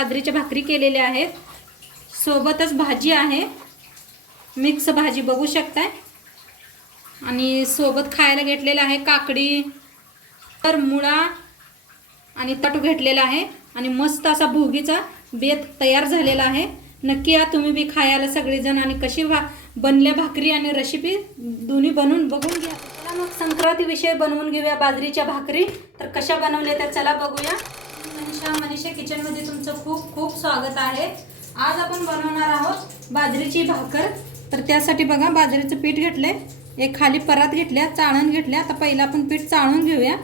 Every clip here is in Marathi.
बाजरीच्या भाकरी केलेल्या आहेत, सोबतच भाजी आहे, मिक्स भाजी बघू शकताय। आणि सोबत खायला घेतलेला आहे काकडी, तर मुळा आणि ताटू घेतलेला आहे आणि मस्त असा भोगीचा बेत तयार झालेला आहे। नक्की या तुम्ही बी खायला सगळेजण आणि कशी बनल्या भाकरी आणि रेसिपी दोन्ही बनवून बघून घ्या। चला मग संक्रांती विषय बनवून घेऊया बाजरीच्या भाकरी। तर कशा बनवल्या त्या चला बघूया। मनीषा किचन मध्ये तुमचं खूप खूप स्वागत आहे। आज आपण बनवणार आहोत बाजरीची भाकर। तर त्यासाठी बघा बाजरीचं पीठ घेतले, एक खाली परात घेतल्या, चाळण घेतल्या। आता पहिला आपण पीठ चाळून घेऊया।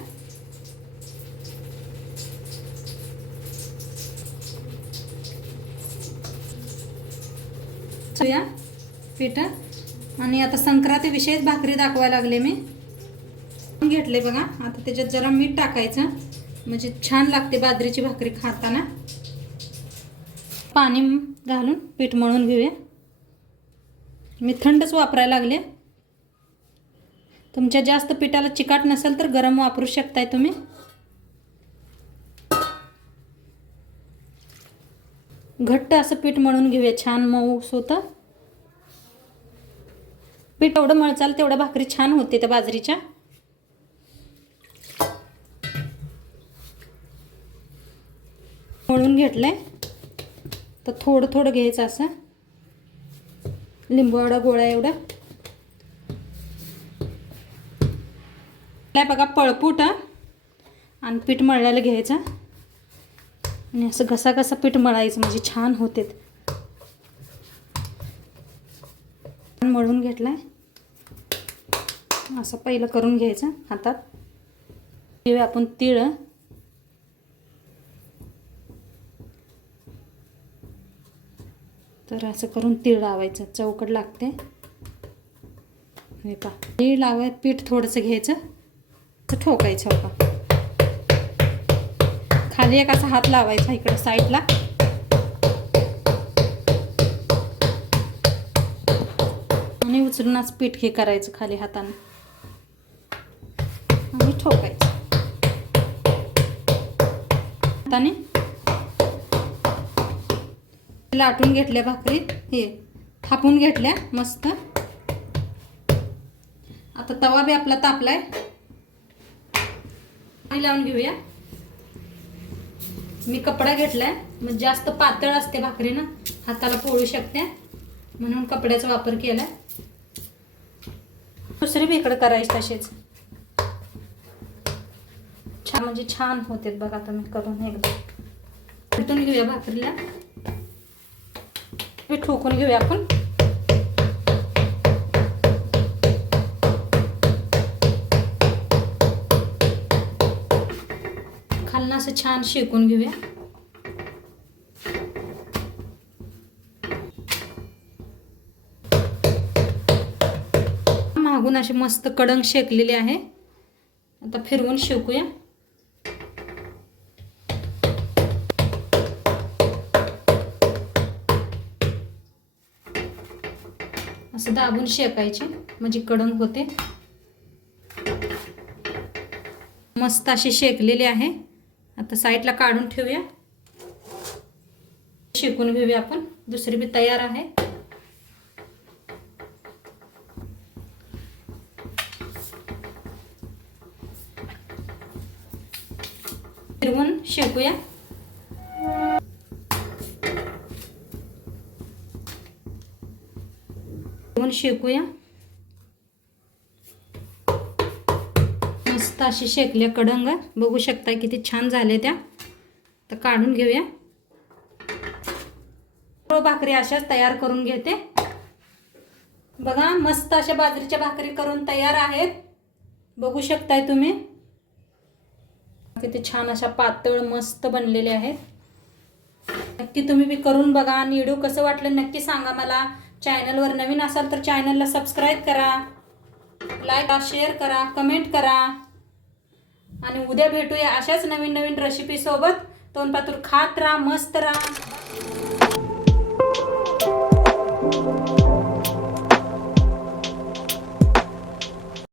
पीठ आणि आता संक्रांती विषयी भाकरी दाखवायला लागले मी घेतले बघा। आता त्याच्यात जरा मीठ टाकायचं म्हणजे छान लागते बाजरीची भाकरी खाताना। पाणी घालून पीठ मळून घेऊया। मी थंडच वापरायला लागले, तुमच्या जास्त पिठाला चिकाट नसेल तर गरम वापरू शकताय तुम्ही। घट्ट असं पीठ मळून घेऊया, छान मऊ होतं पीठ। एवढं मळचाल तेवढं भाकरी छान होते त्या बाजरीच्या। मळून घेतलंय तर थोडं थोडं घ्यायचं असं, लिंबूवडा गोळा एवढा बघा पळपूट आणि पीठ मळल्याला घ्यायचं आणि असं घसा घसा पीठ मळायचं म्हणजे छान होते। मळून घेतलाय असं पहिलं करून घ्यायचं हातात। घेऊया आपण तीळ, तर असं करून तीळ लावायचं, चौकट लागते हे पा। तीळ लावायचं, पीठ थोडंसं घ्यायचं, ठोकायचं बघा खाली, एक असा हात लावायचा इकडे साईडला आणि उचलूनच पीठ हे करायचं खाली हाताने आणि ठोकायचं हाताने। लाटून घेतल्या भाकरीत, हे थापून घेतल्या मस्त। आता तवा बी आपला तापलाय, पाणी लावून घेऊया। मी कपडा घेतलाय, मग जास्त पातळ असते भाकरी ना, हाताला पोळू शकते म्हणून कपड्याचा वापर केलाय। दुसरी बी इकडे करायची तसेच छान, म्हणजे छान होते बघा तुम्ही करून एकदा। उलटून घेऊया भाकरीला, हे ठोकून घेऊया आपण। खालना असं छान शेकून घेऊया। मागून असे मस्त कडंग शेकलेले आहे, आता फिरवून शेकूया। असं दाबून शेकायचे म्हणजे कडंग होते। मस्त असे शेकलेले आहे, आता साईडला काढून ठेवूया। शेकून घेऊया आपण, दुसरी बी तयार आहे। फिरवून शेकूया। शेकूया मस्त अशी शेकल्या कडंग बघू शकता किती छान झाले त्या। तर काढून घेऊया। भाकरी अशाच तयार करून घेते बघा। मस्त अशा बाजरीच्या भाकरी करून तयार आहेत, बघू शकताय तुम्ही किती छान अशा पातळ मस्त बनलेले आहेत। नक्की तुम्ही बी करून बघा आणि व्हिडिओ कसं वाटलं नक्की सांगा मला। चॅनलवर नवीन असाल तर चॅनलला सबस्क्राइब करा, लाईक शेअर करा, कमेंट करा आणि उद्या भेटूया अशाच नवीन नवीन रेसिपी सोबत। तोंडपातूर खात राहा, मस्त राहा।